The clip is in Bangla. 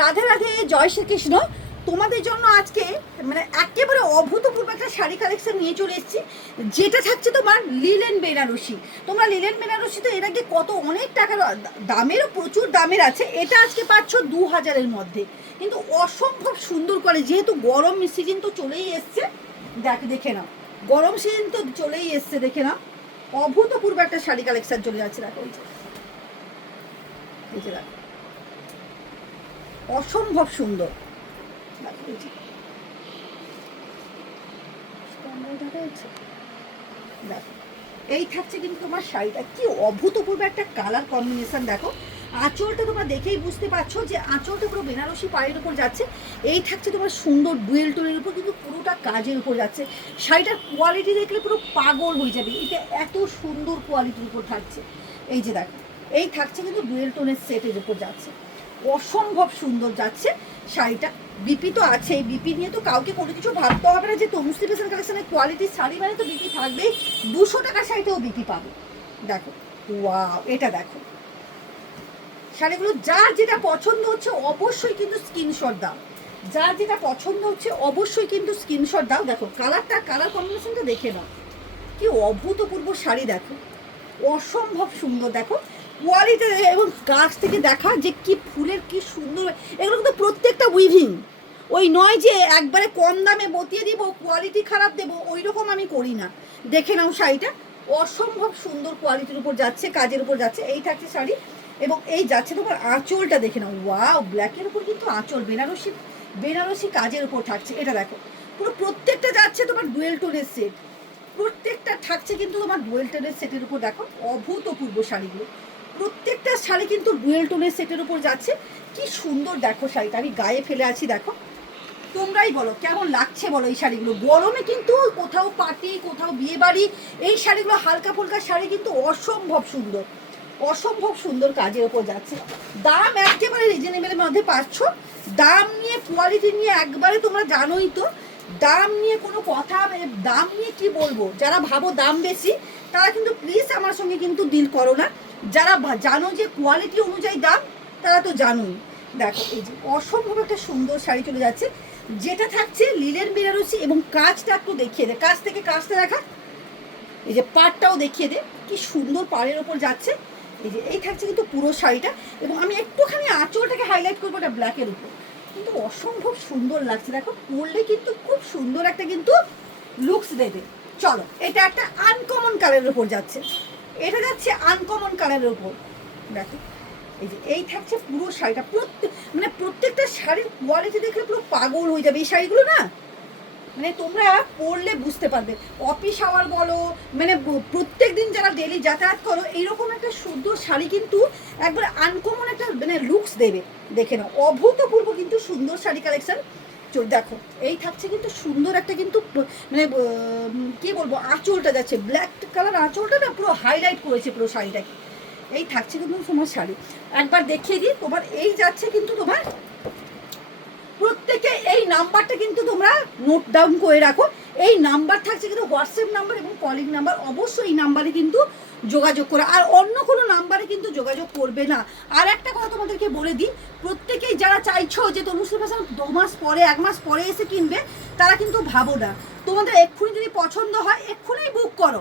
রাধে রাধে, জয় শ্রীকৃষ্ণ। তোমাদের জন্য আজকে মানে একেবারে অভূতপূর্ব একটা শাড়ি কালেকশন নিয়ে চলে এসেছি, যেটা থাকছে তোমার লিলেন বেনারসি। তোমরা লিলেন বেনারসি তো এর আগে কত অনেক টাকার দামেরও প্রচুর দামের আছে, এটা আজকে পাচ্ছ 2000-এর মধ্যে, কিন্তু অসম্ভব সুন্দর করে। যেহেতু গরম সিজন তো চলেই এসছে, দেখে নাও, গরম সিজন তো চলেই এসছে, দেখে নাও অভূতপূর্ব একটা শাড়ি কালেকশন চলে যাচ্ছে। দেখো এই যে দেখো, অসম্ভব সুন্দর। এই থাকছে কিন্তু তোমার শাড়িটা, কি অভূতপূর্ব একটা কালার কম্বিনেশন। দেখো আঁচলটা তোমরা দেখেই বুঝতে পারছো যে আঁচলটা পুরো বেনারসি পাড়ের উপর যাচ্ছে। এই থাকছে তোমার সুন্দর ডুয়েল টোনের উপর, কিন্তু পুরোটা কাজের উপর যাচ্ছে। শাড়িটার কোয়ালিটি দেখলে পুরো পাগল হয়ে যাবে, এটা এত সুন্দর কোয়ালিটির উপর থাকছে। এই যে দেখো, এই থাকছে কিন্তু ডুয়েল টোনের সেটের উপর যাচ্ছে, অসম্ভব সুন্দর যাচ্ছে শাড়িটা। বিপি তো আছে, বিপি নিয়ে তো কাউকে কোনো কিছু ভাবতে হবে না যে তনুশ্রী ফ্যাশন কালেকশনের কোয়ালিটির শাড়ি মানে তো বিপি থাকবেই। 200 টাকার শাড়িতেও বিপি পাবে। দেখো ওয়াও, এটা দেখো শাড়িগুলো, যার যেটা পছন্দ হচ্ছে অবশ্যই কিন্তু স্ক্রিনশট দাও, যার যেটা পছন্দ হচ্ছে অবশ্যই কিন্তু স্ক্রিনশট দাও। দেখো কালারটা, কালার কম্বিনেশনটা দেখে নাও, কি অভূতপূর্ব শাড়ি। দেখো অসম্ভব সুন্দর, দেখো কোয়ালিটি এবং গাছ থেকে দেখা যে কি ফুলের কি সুন্দর। এগুলো কিন্তু প্রত্যেকটা উইভিং, ওই নয় যে একবারে কম দামে বতিয়ে দিব কোয়ালিটি খারাপ দেবো, ওই রকম আমি করি না। দেখে নাও শাড়িটা অসম্ভব সুন্দর কোয়ালিটির উপর যাচ্ছে, কাজের উপর যাচ্ছে। এই থাকছে শাড়ি, এবং এই যাচ্ছে তোমার আঁচলটা দেখে নাও, ওয়াও, ব্ল্যাকের উপর কিন্তু আঁচল বেনারসি, বেনারসি কাজের উপর থাকছে। এটা দেখো পুরো প্রত্যেকটা যাচ্ছে তোমার ডুয়েল টোনের সেট, প্রত্যেকটা থাকছে কিন্তু তোমার ডুয়েল টোনের সেটের উপর। দেখো অভূতপূর্ব শাড়িগুলো, প্রত্যেকটা শাড়ি কিন্তু ডুয়েল টোনের সেটের উপর যাচ্ছে। কি সুন্দর দেখো শাড়িটা, আমি গায়ে ফেলে আছি। দেখো তোমরাই বলো কেমন লাগছে বলো এই শাড়িগুলো। গরমে কিন্তু কোথাও পার্টি, কোথাও বিয়ে বাড়ি, এই শাড়িগুলো হালকা ফুলকা শাড়ি কিন্তু অসম্ভব সুন্দর, অসম্ভব সুন্দর কাজের ওপর যাচ্ছে। দাম একেবারে রিজনেবলের মধ্যে পাচ্ছ। দাম নিয়ে, কোয়ালিটি নিয়ে একবারে তোমরা জানোই তো, দাম নিয়ে কোনো কথা, দাম নিয়ে কি বলবো, যারা ভাবো দাম বেশি তারা কিন্তু প্লিজ আমার সঙ্গে কিন্তু ডিল করো না। যারা জানো যে কোয়ালিটি অনুযায়ী দাম, তারা তো জানোই। দেখো এই যে অসম্ভব একটা সুন্দর শাড়ি চলে যাচ্ছে, যেটা থাকছে লিলেন বেনারসি। এবং কাজটা একটু দেখিয়ে দে, কাজ থেকে কাজটা দেখা, এই যে পাড়টাও দেখিয়ে দে, কি সুন্দর পাড়ের ওপর যাচ্ছে। এই যে এই থাকছে কিন্তু পুরো শাড়িটা, এবং আমি একটুখানি আঁচলটাকে হাইলাইট করবো, এটা ব্ল্যাকের উপর, কিন্তু অসম্ভব সুন্দর লাগছে। দেখো পরলে কিন্তু খুব সুন্দর একটা কিন্তু লুকস দেবে। চলো, এটা একটা আনকমন কালারের উপর যাচ্ছে, এটা যাচ্ছে আনকমন কালারের উপর। দেখো এই যে এই থাকছে পুরো শাড়িটা, মানে প্রত্যেকটা শাড়ির কোয়ালিটি দেখলে পুরো পাগল হয়ে যাবে। এই শাড়িগুলো না মানে তোমরা পরলে বুঝতে পারবে, অফিস আওয়ার বলো, মানে প্রত্যেক দিন যারা ডেলি যাতায়াত করো, এইরকম একটা সুন্দর শাড়ি কিন্তু একবার আনকমন একটা মানে লুকস দেবে। দেখে নাও অভূতপূর্ব কিন্তু সুন্দর শাড়ি কালেকশন। দেখো এই থাকছে কিন্তু সুন্দর একটা কিন্তু মানে কি বলবো, আঁচলটা যাচ্ছে ব্ল্যাক কালার, আঁচলটা না পুরো হাইলাইট করেছে পুরো শাড়িটাকে। এই থাকছে কিন্তু তোমার শাড়ি, একবার দেখিয়ে দিই তোমার। এই যাচ্ছে কিন্তু তোমার প্রত্যেকে, এই নাম্বারটা কিন্তু তোমরা নোট ডাউন করে রাখো। এই নাম্বার থাকছে কিন্তু হোয়াটসঅ্যাপ নাম্বার এবং কলিং নাম্বার, অবশ্যই এই নাম্বারে কিন্তু যোগাযোগ করো, আর অন্য কোনো নাম্বারে কিন্তু যোগাযোগ করবে না। আর একটা কথা তোমাদেরকে বলে দিই, প্রত্যেকেই যারা চাইছো যে তনুশ্রী ফ্যাশন 2 মাস পরে, 1 মাস পরে এসে কিনবে, তারা কিন্তু ভাবো না, তোমাদের এক্ষুনি যদি পছন্দ হয় এক্ষুনি বুক করো।